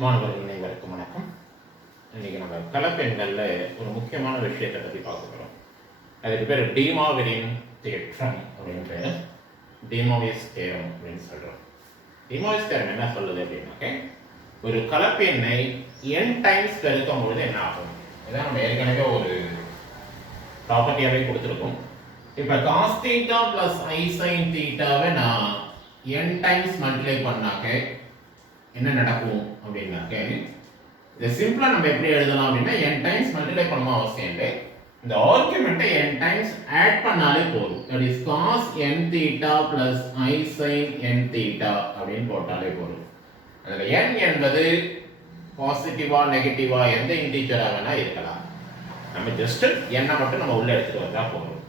மாணவர்கள் அனைவருக்கும் வணக்கம். இன்னைக்கு நம்ம கலப்பெண்கள்ல ஒரு முக்கியமான விஷயத்தை பற்றி பார்க்க போகிறோம். அதுக்கு பேர் டீமாவிரின் தேற்றம் அப்படின்னு பேர். டீமாவிஸ் தேரம் அப்படின்னு சொல்கிறோம். டீமாவிஸ் தேரம் என்ன சொல்லுது அப்படின்னாக்க, ஒரு கலப்பெண்ணை n டைம்ஸ் பெருக்கும் பொழுது என்ன ஆகும்? இதான் நம்ம ஏற்கனவே ஒரு ப்ராப்பர்ட்டியாகவே கொடுத்துருக்கோம். இப்போ காஸ் தீட்டா பிளஸ் ஐ சைன் தீட்டாவை நான் n டைம்ஸ் மல்டிப்ளை பண்ணாக்க என்ன நடக்கும் அப்படின்னாக்க, இதை சிம்பிளா நம்ம எப்படி எழுதலாம் அப்படின்னா, n டைம்ஸ் மல்டிப்ளை பண்ணணும் அவசியம் இல்லை. இந்த ஆர்குமெண்ட்டை n டைம்ஸ் ஆட் பண்ணாலே போதும். That is cos n theta plus i sin n theta அப்படின்னு போட்டாலே போதும். அதுல n என்பது பாசிட்டிவா நெகட்டிவா எந்த இன்டிஜரா வேணா இருக்கலாம். நம்ம ஜஸ்ட் n மட்டும் நம்ம உள்ள எடுத்துட்டு வந்தா போதும்.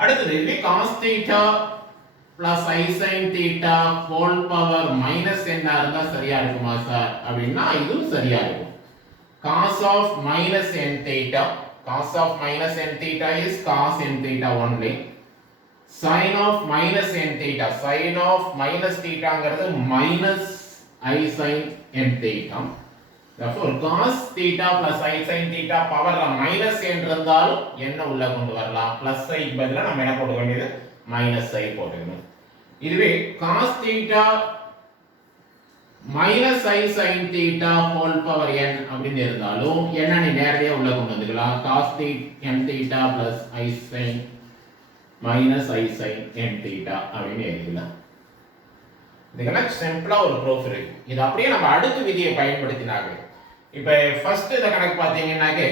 அடுத்தது இதுவே cos theta plus i sin theta whole power minus n இருந்தா சரியா இருக்குமா சார் அப்படின்னா இதுவும் சரியா இருக்கும். cos of minus n theta, cos of minus n theta is cos n theta only. sin of minus n theta, sin of minus thetaங்கிறது minus i sin n theta. therefore cos theta plus i sin theta பவர்ல minus n இருந்தாலும் என்ன உள்ள கொண்டு வரலாம், plus i பதிலா நம்ம என்ன போட வேண்டியது minus i போட்டுக்கணும். இதுவே cos theta minus i sin theta whole power n அப்படின்னு இருந்தாலும் என்ன நீ நேரடியா உள்ள கொண்டு வந்துக்கலாம். cos n theta plus i sin minus i sin n theta அப்படின்னு எழுதலாம். இதுக்கெல்லாம் சிம்பிளா ஒரு ப்ரூஃப் இருக்கு. இது அப்படியே நம்ம அடுத்த விதியை பயன்படுத்தினாங்க. இப்போ ஃபர்ஸ்ட் இத கணக்கு பாத்தீங்கன்னாக்க,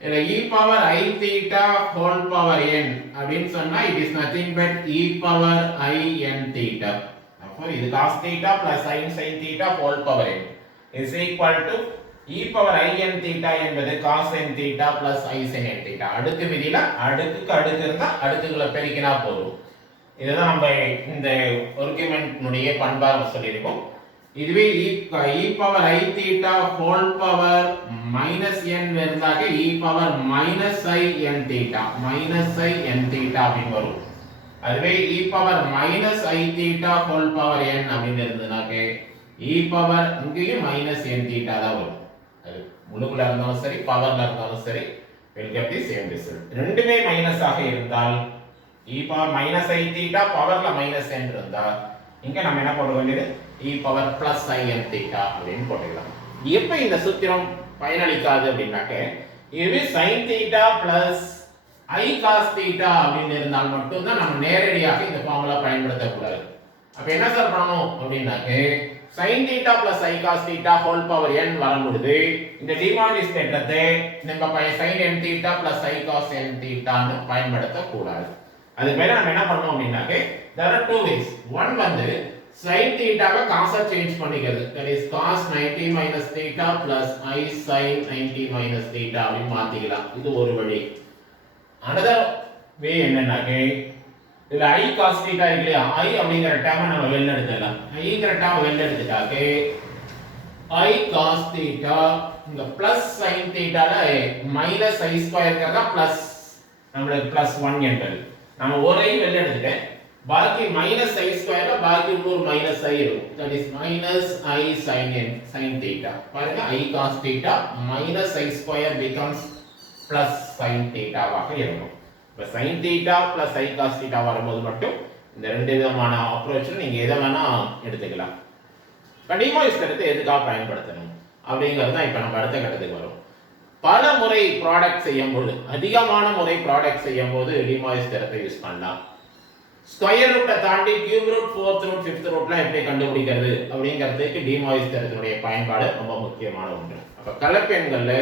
இதுல e power i theta whole power n அப்படின்னு சொன்னா it is nothing but e power i n theta. அப்போ இது cos theta plus sin theta whole power n is equal to e power i n theta என்பது cos n theta plus i sin n theta. அடுத்த விதியில அடுத்துக்கு அடுத்து இருந்தா அடுத்துக்குள்ள பெருக்கினா போதும். இதுதான் நம்ம இந்த ஆர்குமென்ட்னுடைய பண்பாக சொல்லியிருக்கோம். இதுவே e power i theta whole power minus n இருந்தாக்க e power minus i n theta, minus i n theta அப்படின்னு வரும். அதுவே e power minus i theta whole power n அப்படின்னு இருந்ததுனாக்க e power இங்கேயும் minus n theta தான் வரும். அது முழுக்குள்ள இருந்தாலும் சரி பவர்ல இருந்தாலும் சரி will get the same result. ரெண்டுமே மைனஸ் ஆக இருந்தால் e power minus i theta பவர்ல minus n இருந்தா இங்க நம்ம என்ன போட வேண்டியது e power plus i n theta அப்படின்னு போட்டுக்கலாம். எப்ப இந்த சூத்திரம் பயனளிக்காது அப்படின்னாக்க, இதுவே sin theta plus i cos theta அப்படின்னு இருந்தால் மட்டும் தான் நம்ம நேரடியாக இந்த ஃபார்முலா பயன்படுத்த கூடாது. அப்ப என்ன சார் பண்ணணும் அப்படின்னாக்க, sin theta plus i cos theta whole power n வரும்போது இந்த டிமார்னிஸ் தேற்றத்தை நம்ம sin n theta plus i cos n theta ன்னு பயன்படுத்த கூடாது. அதுக்கு மேல நம்ம என்ன பண்ணணும் அப்படின்னாக்க, there are two ways. one வந்து sin theta வை cos ஆ சேஞ்ச் பண்ணிக்கிறது. that is cos 90 minus theta plus i sin 90 minus theta அப்படி மாத்திக்கலாம். இது ஒரு வழி. another way என்னன்னாக்க, இதுல i cos theta இல்லையா, i அப்படிங்கற டேர்மை நம்ம வெளில எடுத்துடலாம். iங்கற டேர்ம் வெளில எடுத்துட்டாக்க i cos theta இந்த plus sin theta ல minus i ஸ்கொயர்ங்கறத plus நம்மளுக்கு plus 1 என்பது நம்ம ஒரே வெளில எடுத்துட்டேன். பாக்கி minus i ஸ்கொயர்ல பாக்கி இன்னொரு minus i இருக்கும். that is minus i sin theta. பாருங்க i cos theta minus i square becomes plus sin theta வாக இருக்கும். இப்ப sin theta plus i cos theta வரும்போது மட்டும் இந்த ரெண்டு விதமான அப்ரோச்ல நீங்க எதை வேணா எடுத்துக்கலாம். கடிமாஸ் தேற்றத்தை எதுக்காக பயன்படுத்தணும் அப்படிங்கிறது தான் இப்ப நம்ம அடுத்த கட்டத்துக்கு வரும். பல முறை ப்ராடக்ட் செய்யும்போது, அதிகமான முறை ப்ராடக்ட் செய்யும்போது டிமாஸ் தேற்றத்தை யூஸ் பண்ணலாம். ஸ்கொயர் ரூட்டை தாண்டி cube root, fourth root, fifth ரூட்லாம் எப்படி கண்டுபிடிக்கிறது அப்படிங்கிறதுக்கு டிமாஸ் தேற்றத்தினுடைய பயன்பாடு ரொம்ப முக்கியமான ஒன்று. அப்ப கலப்பெண்கள்ல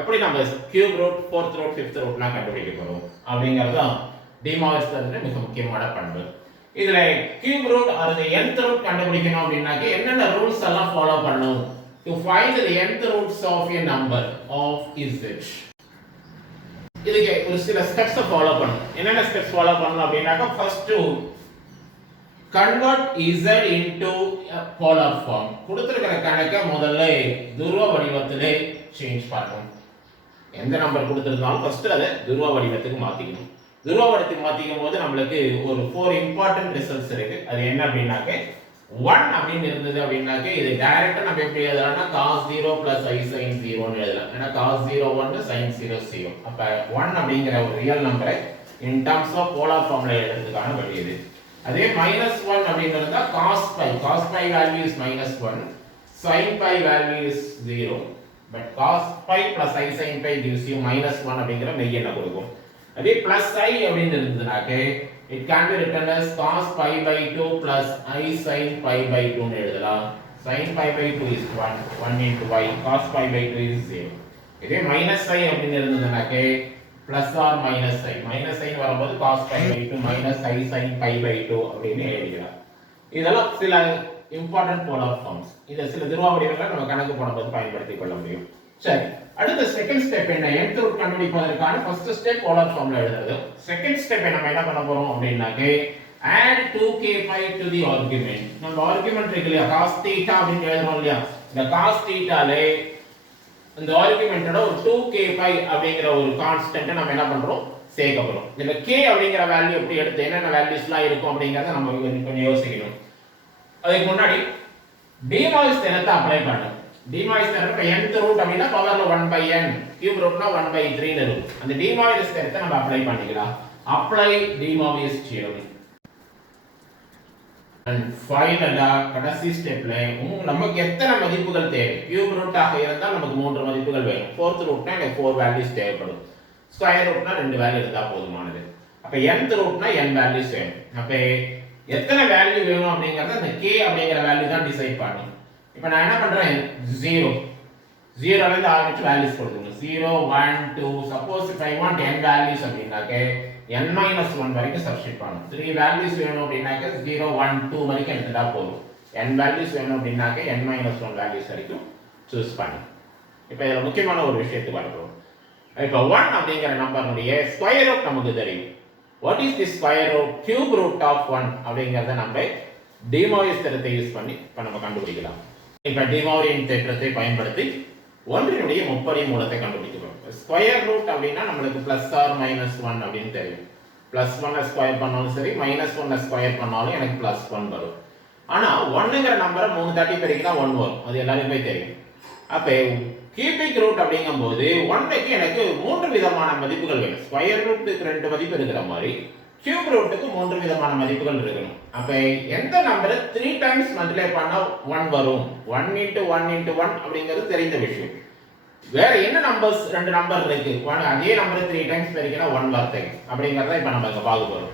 எப்படி நம்ம cube root, fourth root, fifth ரூட்லாம் கண்டுபிடிக்க போறோம் அப்படிங்கிறது தான் டிமாஸ் தேற்றத்தின் மிக முக்கியமான பண்பு. இதுல கியூப் ரூட் அல்லது nth ரூட் கண்டுபிடிக்கணும் அப்படின்னாக்க என்னென்ன ரூல்ஸ் எல்லாம் ஃபாலோ பண்ணணும் to find the nth roots of a number of z. இதுக்கு ஒரு சில ஸ்டெப்ஸ் ஃபாலோ பண்ணணும். என்னென்ன ஸ்டெப்ஸ் ஃபாலோ பண்ணணும் அப்படின்னாக்க, first to convert z into a polar form. கொடுத்திருக்கிற கணக்கை முதல்ல துருவ வடிவத்திலே சேஞ்ச் பண்ணணும். எந்த நம்பர் கொடுத்திருந்தாலும் ஃபர்ஸ்ட் அதை துருவ வடிவத்துக்கு மாத்திக்கணும். துருவ வடிவத்துக்கு மாத்திக்கும் போது நம்மளுக்கு ஒரு 4 இம்பார்ட்டன்ட் ரிசல்ட்ஸ் இருக்கு. அது என்ன அப்படின்னாக்க, 1 அப்படின்னு இருந்தது அப்படின்னாக்க இது டைரக்டா நம்ம எப்படி எழுதலாம்னா cos 0 plus i sin 0 ன்னு எழுதலாம். ஏன்னா cos 0 1 sin 0 0. அப்ப 1 அப்படிங்கிற ஒரு ரியல் நம்பரை in terms of polar formula எழுதுறதுக்கான வழி இது. அதே -1 அப்படின்னு இருந்தா cos pi value is -1, sin pi value is 0. But cos pi plus i sin pi gives you -1 அப்படிங்கிற மெய்யெண்ணை கொடுக்கும். அதே plus i அப்படின்னு இருந்ததுனாக்க it can be written as cos pi by 2 plus I sin pi by 2 ன்னு எழுதலாம். Sin pi by 2 is 1 into y, cos pi by 2 is 0. இதே minus i அப்படின்னு இருந்ததுனாக்க plus or minus i வரும்போது cos pi by 2 minus I sin pi by 2 அப்படின்னு எழுதிக்கலாம். இதெல்லாம் சில important polar forms. இத சில துருவ வடிவங்களை நம்ம கணக்கு போடும்போது பயன்படுத்திக் கொள்ள முடியும். சரி, அடுத்த செகண்ட் ஸ்டெப் என்ன? nth ரூட் கண்டுபிடிப்பதற்கான ஃபர்ஸ்ட் ஸ்டெப் போலார் ஃபார்ம்ல எழுதுறது. செகண்ட் ஸ்டெப் நம்ம என்ன பண்ண போறோம் அப்படின்னாக்க add 2k pi to the argument. நம்ம ஆர்குமென்ட் இருக்கு இல்லையா, cos θ அப்படின்னு எழுதுறோம் இல்லையா, இந்த cos θல இந்த ஆர்குமென்ட்டோட ஒரு 2k pi அப்படிங்கிற ஒரு கான்ஸ்டன்ட் நம்ம என்ன பண்றோம், சேர்க்க போறோம். இதுல k அப்படிங்கிற வேல்யூ எப்படி எடுத்து என்னென்ன வேல்யூஸ்லாம் இருக்கும் அப்படிங்கறத நம்ம கொஞ்சம் யோசிக்கணும். அதுக்கு முன்னாடி டிமாய்ஸ் தேற்றத்தை அப்ளை பண்ணணும். டிமாய்ஸ் தேற்றம் nth ரூட் அப்படினா பவர்ல 1/n, கியூப் ரூட்னா 1/3 ன்னு இருக்கும். அந்த டிமாய்ஸ் தேற்றத்தை நம்ம அப்ளை பண்ணிக்கலாம். Apply டிமாய்ஸ் theorem. அண்ட் ஃபைனலா கடைசி ஸ்டெப்ல நமக்கு எத்தனை மதிப்புகள் தேவை? கியூப் ரூட்டாக இருந்தால் நமக்கு 3 மதிப்புகள் வேணும். ஃபோர்த் ரூட்னா எனக்கு 4 வேல்யூஸ் தேவைப்படும். ஸ்கொயர் ரூட்னா 2 வேல்யூ இருந்தா போதுமானது. அப்ப nth ரூட்னா n வேல்யூஸ் வேணும். அப்ப எத்தனை வேல்யூ வேணும் அப்படிங்கறத அந்த k அப்படிங்கிற வேல்யூ தான் டிசைட் பண்ணும். இப்போ நான் என்ன பண்றேன், 0 ல இருந்து ஆரம்பிச்சு வேல்யூஸ் கொடுத்துங்க. 0 1 2. Suppose if I want n values அப்படினாக்க n - 1 வரைக்கும் சப்ஸ்டிட்யூட் பண்ணனும். 3 வேல்யூஸ் வேணும் அப்படினாக்க 0 1 2 வரைக்கும் எடுத்துட்டா போதும். n வேல்யூஸ் வேணும் அப்படினாக்க n - 1 வேல்யூஸ் வரைக்கும் சூஸ் பண்ணு. இப்போ இதுல முக்கியமான ஒரு விஷயத்துக்கு வரணும். இப்போ 1 அப்படிங்கிற நம்பருடைய ஸ்கொயர் ரூட் நமக்கு தெரியும். What is the square root, cube root of 1 அப்படிங்கறத நம்ம de Moivre's தேற்றத்தை யூஸ் பண்ணி இப்ப நம்ம கண்டுபிடிக்கலாம். இப்ப de Moivre's தேற்றத்தை பயன்படுத்தி ஒன்றினுடைய முப்படி மூலத்தை கண்டுபிடிக்கிறோம். ஸ்கொயர் ரூட் அப்படினா நமக்கு பிளஸ் ஆர் மைனஸ் 1 அப்படினு தெரியும். பிளஸ் 1 ஸ்கொயர் பண்ணாலும் சரி மைனஸ் 1 ஸ்கொயர் பண்ணாலும் எனக்கு பிளஸ் 1 வரும். ஆனா 1ங்கற நம்பரை 3 தட்டி பெருக்கினா 1 வரும். அது எல்லாருக்குமே தெரியும். அப்ப கியூபிக் ரூட் அப்படிங்கும்போது 1க்கு எனக்கு 3 விதமான மதிப்புகள் வேணும். ஸ்கொயர் ரூட்டுக்கு 2 மதிப்பு இருக்கிற மாதிரி கியூப் ரூட்டுக்கு 3 விதமான மதிப்புகள் இருக்கணும். அப்ப எந்த நம்பரை 3 டைம்ஸ் மல்டிப்ளை பண்ணா 1 வரும்? 1 * 1 * 1 அப்படிங்கிறது தெரிந்த விஷயம். வேற என்ன நம்பர்ஸ் 2 நம்பர் இருக்கு? அதே நம்பரை 3 டைம்ஸ் பெருக்கினா 1 வருது. அப்படிங்கறத இப்ப நம்ம இங்க பார்க்க போறோம்.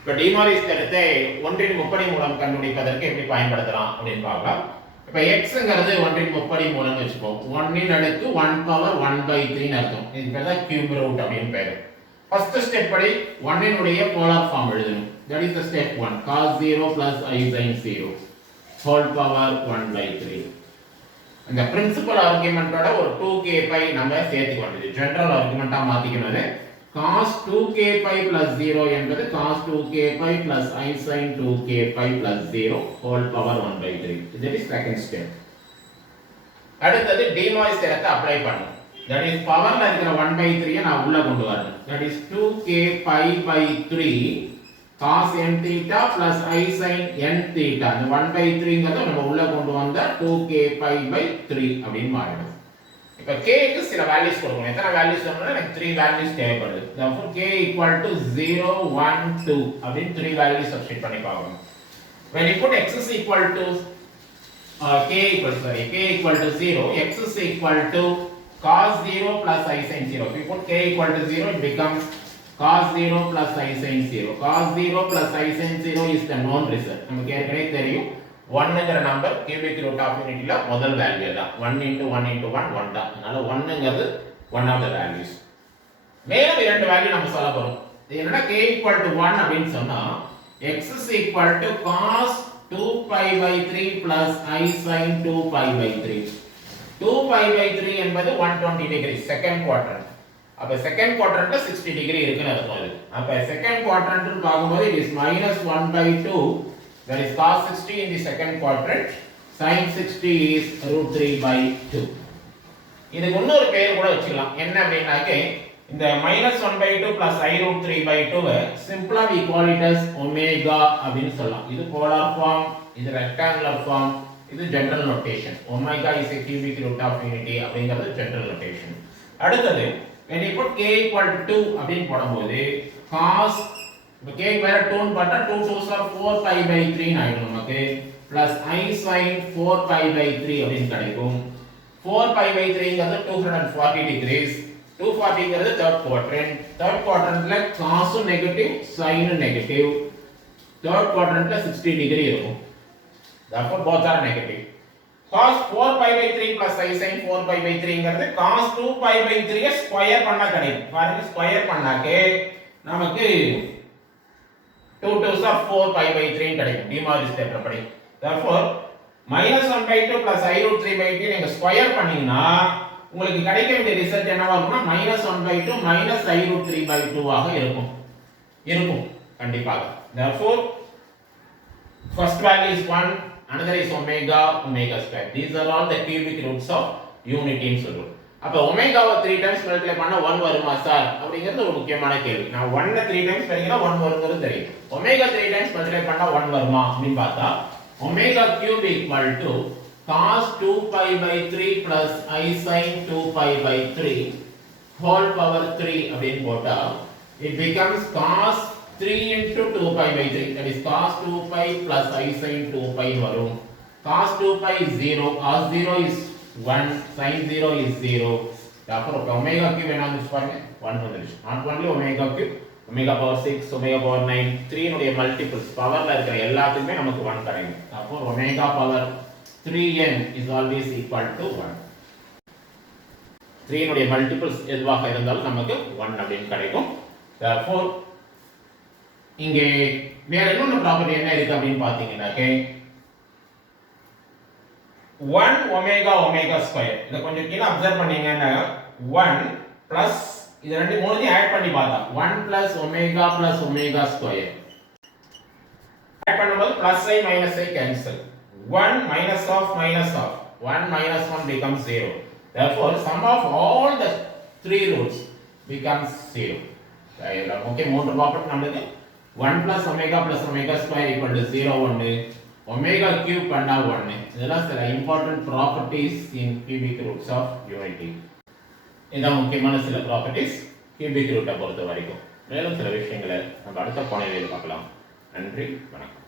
இப்ப de Moivre's தேற்றத்தை ஒன்றின் முப்படி மூலம் கண்டுபிடிப்பதற்கு எப்படி பயன்படுத்தலாம் அப்படின்னு பார்க்கலாம். இப்ப xங்கிறது ஒன்றின் முப்படி மூலம்னு வெச்சுப்போம். 1 ன் அடுக்கு 1 பவர் 1/3 ன்னு அர்த்தம். இது பேர் தான் கியூப் ரூட் அப்படினு பேரு. ஃபர்ஸ்ட் ஸ்டெப் படி 1 னுடைய போலார் ஃபார்ம் எழுதணும். That is the step 1. cos 0 plus I sin 0 whole power 1/3. அந்த பிரின்சிபல் ஆர்குமென்ட்டோட ஒரு 2k pi நம்ம சேர்த்து கொண்டது. ஜெனரல் ஆர்குமென்ட்டா மாத்திக்கணும். cos 2k pi plus 0 என்பது cos 2k pi plus I sin 2k pi plus 0 whole power 1/3. That is second step. அடுத்தது de Moivre's தேற்றத்தை apply பண்ணனும். That is பவர்ல இருக்கிற 1/3 நான் உள்ள கொண்டு வரணும். That is 2k pi by 3 cos n theta plus I sin n theta. அந்த 1/3ங்கறத நம்ம உள்ள கொண்டு வந்தா 2k pi by 3 அப்படினு மாறிடும். இப்ப k க்கு சில வேல்யூஸ் கொடுக்கணும். எத்தனை வேல்யூஸ் வேணும்னா எனக்கு 3 வேல்யூஸ் தேவைப்படுது. Therefore k = 0 1 2 அப்படினு 3 வேல்யூஸ் சப்ஸ்டிட்யூட் பண்ணி பார்க்கணும். When you put x is equal to k equal to 0, x is equal to cos 0 plus I sin 0. If you put k equal to 0, it becomes cos 0 plus I sin 0. Cos 0 plus I sin 0 is the known result. நமக்கு ஏற்கனவே தெரியும் 1ங்கற number cubic root of unityல முதல் value தான். 1 * 1 * 1 1 தான். அதனால 1ங்கிறது one of the values. மேலும் இரண்டு value நம்ம சொல்ல போறோம். இது என்னன்னா k = 1 அப்படினு சொன்னா x is equal to cos 2π/3 plus I sin 2π/3. 2π/3 என்பது 120 டிகிரி செகண்ட் குவாட்ரண்ட். அப்ப செகண்ட் குவாட்ரண்ட்ல 60 டிகிரி இருக்குன்னு அர்த்தம் இது. அப்ப செகண்ட் குவாட்ரண்ட் பாக்கும்போது it is -1/2. That is cos 60 in the second quadrant. Sin 60 is √3/2. இதுக்கு இன்னொரு பேர் கூட வச்சுக்கலாம். என்ன அப்படினாக்க இந்த -1/2 plus I root 3/2 சிம்பிளா we call it as omega அப்படின்னு சொல்லலாம். இது போலார் ஃபார்ம், இது ரெக்டாங்குலர் ஃபார்ம், இது general notation. omega is a cubic root of unity அப்படிங்கிறது ஜெனரல் நோட்டேஷன். அடுத்தது when you put k equal to 2 அப்படின்னு போடும்போது cos இப்போ k வேற 2 ன்னு போட்டா 2 2s are 4π/3 ஆயிடும் நமக்கு plus I sin 4π/3 அப்படின்னு கிடைக்கும். 4π/3ங்கிறது 240 degrees. 240ங்கிறது third quadrant. Third quadrantல cos negative sin negative. Third quadrantல 60 degree இருக்கும். Therefore both are negative. Cos 4π/3 plus I sin 4π/3ங்கிறது cos 2π/3 ஸ்கொயர் பண்ணா கிடைக்கும். பாருங்க ஸ்கொயர் பண்ணாக்கே நமக்கு 2 2s are 4π/3 கிடைக்கும். டி மார்கன்ஸ் தேற்றம் படி. Therefore -1/2 plus I root 3/2 நீங்க ஸ்கொயர் பண்ணீங்கன்னா உங்களுக்கு கிடைக்க வேண்டிய ரிசல்ட் என்னவா இருக்கும்னா -1/2 I root 3/2 ஆக இருக்கும் கண்டிப்பாக. Therefore first value is 1, another is omega square. These are all the cubic roots of unity ன்னு சொல்றோம். அப்ப ஒமேகாவை 3 டைம்ஸ் மல்டிப்ளை பண்ணா 1 வருமா சார் அப்படிங்கிறது ஒரு முக்கியமான கேள்வி. நான் 1 ல 3 டைம்ஸ் பண்ணீங்கன்னா 1 வரும்ங்கிறது தெரியும். ஒமேகா 3 டைம்ஸ் மல்டிப்ளை பண்ணா 1 வருமா அப்படினு பார்த்தா omega cube equal to cos 2π/3 plus I sin 2π/3 whole power 3 அப்படினு போட்டா it becomes cos 3 into 2π/3, that is cos 2π plus I sin 2π வரும். cos 2π is 0, cos 0 is 1, sin 0 is 0. therefore omega cube என்ன வந்துச்சு பாருங்க 1 வந்துருச்சு. not only omega cube, omega power 6, omega power 9, 3 னுடைய multiples பவர்ல இருக்கிற எல்லாத்துக்குமே நமக்கு 1 கிடைக்கும். therefore omega power 3n is always equal to 1. 3 னுடைய multiples எதுவாக இருந்தாலும் நமக்கு 1 அப்படினு கிடைக்கும். therefore இங்கே வேற இன்னொரு ப்ராப்பர்ட்டி என்ன இருக்கு அப்படினு பாத்தீங்கன்னா 1 omega ஸ்கொயர். இத கொஞ்சம் கீழ அப்சர்வ் பண்ணீங்கன்னா 1 பிளஸ் இது ரெண்டு மூணையும் ஆட் பண்ணி பார்த்தா 1 plus omega ஸ்கொயர். ஆட் பண்ணும்போது plus I minus I cancel. 1 minus of 1 minus 1 becomes 0. therefore sum of all the three roots becomes 0. okay மூன்று ப்ராப்பர்ட்டி நமக்கு 1 plus omega square equal to 0 1, omega cube பண்ணா 1. இதெல்லாம் சில important properties in cubic roots of unity. இதான் முக்கியமான சில properties cubic root பொறுத்த வரைக்கும். மேலும் சில விஷயங்களை நம்ம அடுத்த பாடத்தில் பார்க்கலாம். நன்றி, வணக்கம்.